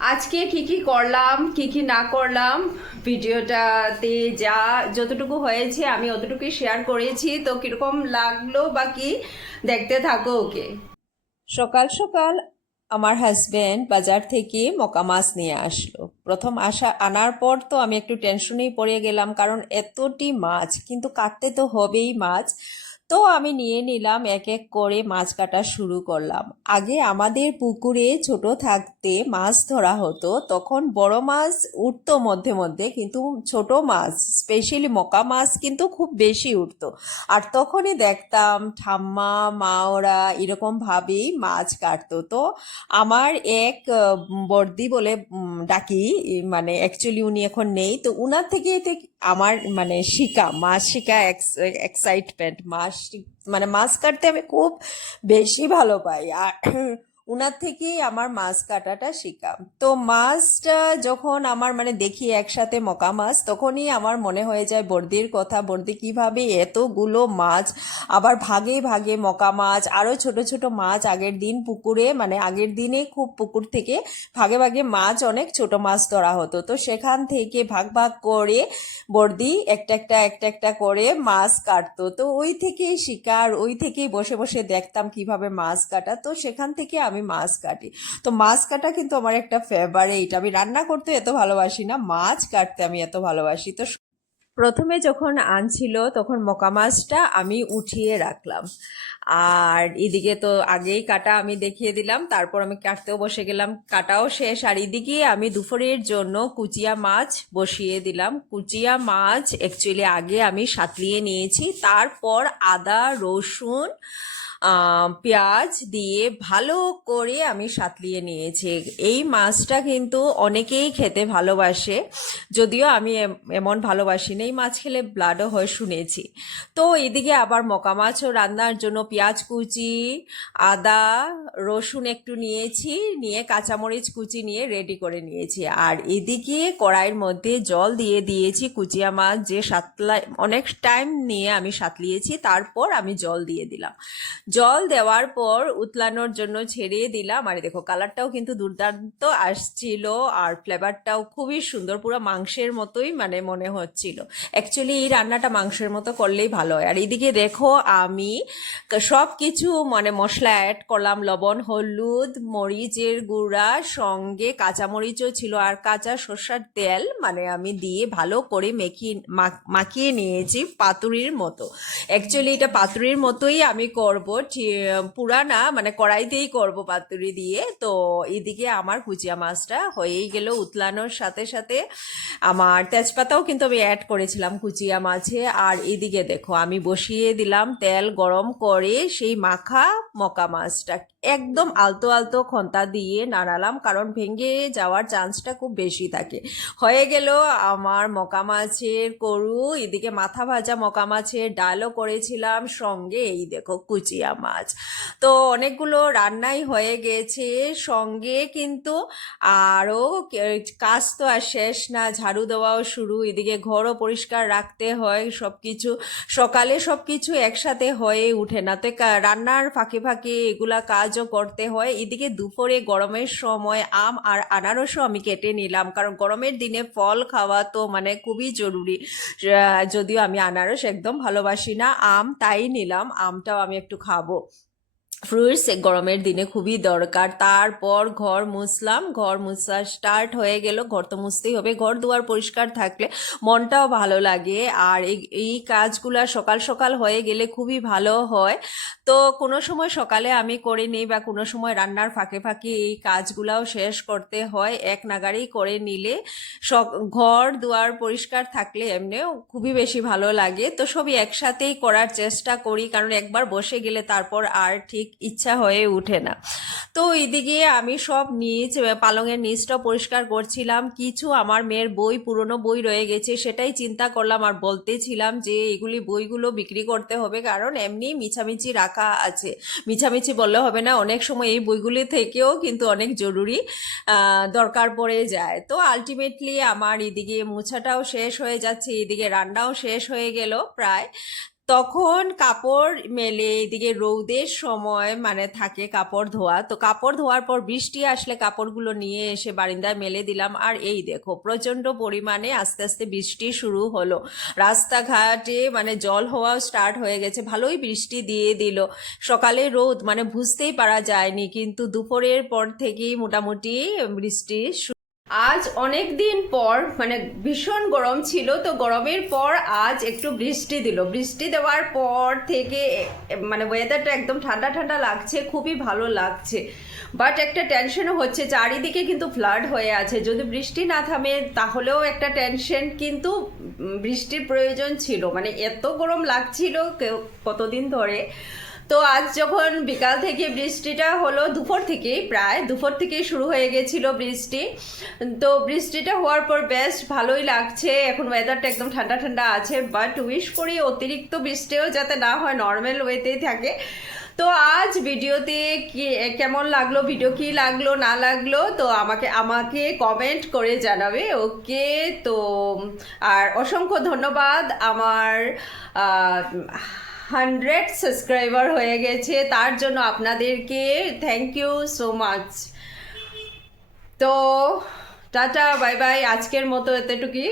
আজকে কি করলাম কি না করলাম ভিডিওটাতে যতটুকু হয়েছে আমি অতটুকুই শেয়ার করেছি। তো কিরকম লাগলো বা কি, দেখতে থাকো ওকে। সকাল সকাল আমার হাজবেন্ড বাজার থেকে মকা মাছ নিয়ে আসলো। প্রথম আনার পর তো আমি একটু টেনশনেই পড়ে গেলাম, কারণ এতটি মাছ, কিন্তু কাটতে তো হবেই মাছ। তো আমি নিয়ে নিলাম, এক এক করে মাছ কাটা শুরু করলাম। আগে আমাদের পুকুরে ছোট থাকতে মাছ ধরা হতো, তখন বড় মাছ উঠতো মধ্যে মধ্যে, কিন্তু ছোট মাছ স্পেশালি মকা মাছ কিন্তু খুব বেশি উঠতো। আর তখনই দেখতাম ঠাম্মা মা ওরা এরকম ভাবেই মাছ কাটতো। তো আমার এক বর্দি বলে ডাকি, মানে অ্যাকচুয়ালি উনি এখন নেই, তো উনার থেকে আমার মানে শিখা মাছ শিখা এক্সাইটমেন্ট মানে মাছ কাটতে আমি খুব বেশি ভালো পাই। আর উনার থেকেই আমার মাছ কাটাটা শিখা। তো মাছটা যখন আমার মানে দেখি একসাথে মকা মাছ, তখনই আমার মনে হয়ে যায় বর্দির কথা। বর্দি কিভাবে এতগুলো মাছ, আবার ভাগে ভাগে মকা মাছ আরো ছোট ছোট মাছ আগের দিন পুকুরে, মানে আগের দিনে খুব পুকুর থেকে ভাগে ভাগে মাছ, অনেক ছোট মাছ ধরা হতো, তো সেখান থেকে ভাগ ভাগ করে বর্দি একটা একটা করে মাছ কাটতো। তো ওই থেকেই শিকার, ওই থেকেই বসে বসে দেখতাম কিভাবে মাছ কাটা, তো সেখান থেকে আমি মাছ কাটি। তো মাছ কাটা কিন্তু আমার একটা ফেভারিট। আমি রান্না করতে এত ভালোবাসি না, মাছ কাটতে আমি এত ভালোবাসি। তো প্রথমে যখন আনছিল তখন মকা মাছটা আমি উঠিয়ে রাখলাম, আর এদিকে তো আগেই কাটা আমি দেখিয়ে দিলাম, তারপর আমি কাটতেও বসে গেলাম, কাটাও শেষ। আর এদিকে আমি দুপুরের জন্য কুচিয়া মাছ বসিয়ে দিলাম। কুচিয়া মাছ অ্যাকচুয়ালি আগে আমি সাতলিয়ে নিয়েছি, তারপর আদা রসুন পেঁয়াজ দিয়ে ভালো করে আমি সাতলিয়ে নিয়েছি। এই মাছটা কিন্তু অনেকেই খেতে ভালোবাসে, যদিও আমি এমন ভালোবাসি না, এই মাছ খেলে ব্লাডও হয় শুনেছি। তো এদিকে আবার মকা মাছও রান্নার জন্য পেঁয়াজ কুচি, আদা রসুন একটু নিয়েছি, নিয়ে কাঁচামরিচ কুচি নিয়ে রেডি করে নিয়েছি। আর এদিকে কড়াইয়ের মধ্যে জল দিয়ে দিয়েছি। কুচিয়া মাছ যে অনেক টাইম নিয়ে আমি সাতলিয়েছি, তারপর আমি জল দিয়ে দিলাম। জল দেওয়ার পর উতলানোর জন্য ছেড়ে দিলাম। আর দেখো কালারটাও কিন্তু দুর্দান্ত আসছিল, আর ফ্লেভারটাও খুবই সুন্দর, পুরো মাংসের মতোই মানে মনে হচ্ছিল। অ্যাকচুয়ালি এই রান্নাটা মাংসের মতো করলেই ভালো হয়। আর এদিকে দেখো আমি সব কিছু মানে মশলা অ্যাড করলাম, লবণ হলুদ মরিচের গুঁড়া, সঙ্গে কাঁচামরিচও ছিল, আর কাঁচা সর্ষার তেল মানে আমি দিয়ে ভালো করে মাখিয়ে নিয়েছি পাতুরির মতো। অ্যাকচুয়ালি এটা পাতুরির মতোই আমি করব, পুরা না, মানে কড়াইতেই করব পাতুরি দিয়ে। তো এদিকে আমার কুচিয়া মাছটা হয়েই গেল উতলানোর সাথে সাথে। আমার তেজপাতাও কিন্তু আমি অ্যাড করেছিলাম কুচিয়া মাছে। আর এদিকে দেখো আমি বসিয়ে দিলাম তেল গরম করে সেই মাখা মকা মাছটা, একদম আলতো আলতো খন্তা দিয়ে নাড়ালাম, কারণ ভেঙে যাওয়ার চান্সটা খুব বেশি থাকে। হয়ে গেল আমার মকা মাছের করু। এদিকে মাথা ভাজা মকা মাছের ডালও করেছিলাম, সঙ্গে এই দেখো কুচিয়া মাছ। তো অনেকগুলো রান্নাই হয়ে গেছে, সঙ্গে কিন্তু আরও কাজ তো আর শেষ না, ঝাড়ু দেওয়াও শুরু, এদিকে ঘরও পরিষ্কার রাখতে হয়। সবকিছু সকালে সবকিছু একসাথে হয়ে উঠে না, তো রান্নার ফাঁকে ফাঁকে এগুলা কাজও করতে হয়। এদিকে দুপুরে গরমের সময় আম আর আনারসও আমি কেটে নিলাম, কারণ গরমের দিনে ফল খাওয়া তো মানে খুবই জরুরি। যদিও আমি আনারস একদম ভালোবাসি না, আম তাই নিলাম, আমটাও আমি একটু খাবো। ফ্রুটস গরমের দিনে খুবই দরকার। তারপর ঘর মুছলাম, ঘর মুছা স্টার্ট হয়ে গেল। ঘর তো মুছতেই হবে, ঘর দুয়ার পরিষ্কার থাকলে মনটাও ভালো লাগে। আর এই কাজগুলা সকাল সকাল হয়ে গেলে খুবই ভালো হয়। তো কোনো সময় সকালে আমি করে নিই, বা কোনো সময় রান্নার ফাঁকে ফাঁকে এই কাজগুলাও শেষ করতে হয়, এক নাগাড়েই করে নিলে ঘর দুয়ার পরিষ্কার থাকলে এমনিও খুবই বেশি ভালো লাগে। তো সবই একসাথেই করার চেষ্টা করি, কারণ একবার বসে গেলে তারপর আর ঠিক ইচ্ছা হয়ে ওঠে না। তো এইদিকে আমি সব পালঙের নিচটাও পরিষ্কার করছিলাম। কিছু আমার মেয়ের বই, পুরনো বই রয়ে গেছে, সেটাই চিন্তা করলাম। আর বলতেছিলাম যে এগুলি বইগুলো বিক্রি করতে হবে, কারণ এমনি মিছামিছি রাখা আছে। মিছামিছি বললে হবে না, অনেক সময় এই বইগুলি থেকেও কিন্তু অনেক জরুরি দরকার পড়ে যায়। তো আলটিমেটলি আমার এদিকে মোছাটাও শেষ হয়ে যাচ্ছে, এদিকে রান্নাও শেষ হয়ে গেল প্রায়। তখন কাপড় মেলে, এদিকে রোদের সময় মানে থাকে কাপড় ধোয়া, তো কাপড় ধোয়ার পর বৃষ্টি আসলে কাপড়গুলো নিয়ে এসে বারান্দায় মেলে দিলাম। আর এই দেখো প্রচণ্ড পরিমাণে আস্তে আস্তে বৃষ্টি শুরু হলো, রাস্তাঘাটে মানে জল হওয়া স্টার্ট হয়ে গেছে, ভালোই বৃষ্টি দিয়ে দিল। সকালে রোদ মানে বুঝতেই পারা যায়নি, কিন্তু দুপুরের পর থেকেই মোটামুটি বৃষ্টি আজ অনেক দিন পর মানে ভীষণ গরম ছিল, তো গরমের পর আজ একটু বৃষ্টি দিল। বৃষ্টি দেওয়ার পর থেকে মানে ওয়েদারটা একদম ঠান্ডা ঠান্ডা লাগছে, খুবই ভালো লাগছে। বাট একটা টেনশনও হচ্ছে, চারিদিকে কিন্তু ফ্লাড হয়ে আছে, যদি বৃষ্টি না থামে তাহলেও একটা টেনশন, কিন্তু বৃষ্টির প্রয়োজন ছিল, মানে এত গরম লাগছিল কতদিন ধরে। তো আজ যখন বিকাল থেকে বৃষ্টিটা হলো, প্রায় দুপুর থেকেই শুরু হয়ে গেছিল বৃষ্টি, তো বৃষ্টিটা হওয়ার পর বেশ ভালোই লাগছে। এখন ওয়েদারটা একদম ঠান্ডা ঠান্ডা আছে, বাট উইশ করি অতিরিক্ত বৃষ্টিও যাতে না হয়, নর্মাল ওয়েতেই থাকে। তো আজ ভিডিওতে কি কেমন লাগলো, ভিডিও কি লাগলো না লাগলো, তো আমাকে কমেন্ট করে জানাবে। ওকে, তো আর অসংখ্য ধন্যবাদ, আমার 100 সাবস্ক্রাইবার হয়ে গেছে, তার জন্য আপনাদেরকে থ্যাংক ইউ সো মাচ। তো টাটা বাই বাই, আজকের মতো এতটুকুই।